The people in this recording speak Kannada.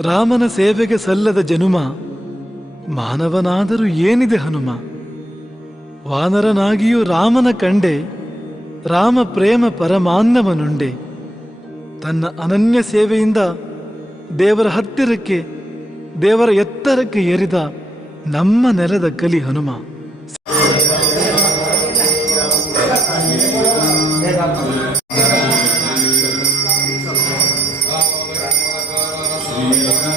ರಾಮನ ಸೇವೆಗೆ ಸಲ್ಲದ ಜನುಮ, ಮಾನವನಾದರೂ ಏನಿದೆ ಹನುಮ? ವಾನರನಾಗಿಯೂ ರಾಮನ ಕಂಡೆ, ರಾಮ ಪ್ರೇಮ ಪರಮಾನ್ನವನುಂಡೆ ತನ್ನ ಅನನ್ಯ ಸೇವೆಯಿಂದ ದೇವರ ಹತ್ತಿರಕ್ಕೆ, ದೇವರ ಎತ್ತರಕ್ಕೆ ಏರಿದ ನಮ್ಮ ನೆಲದ ಕಲಿ ಹನುಮ. Hallelujah.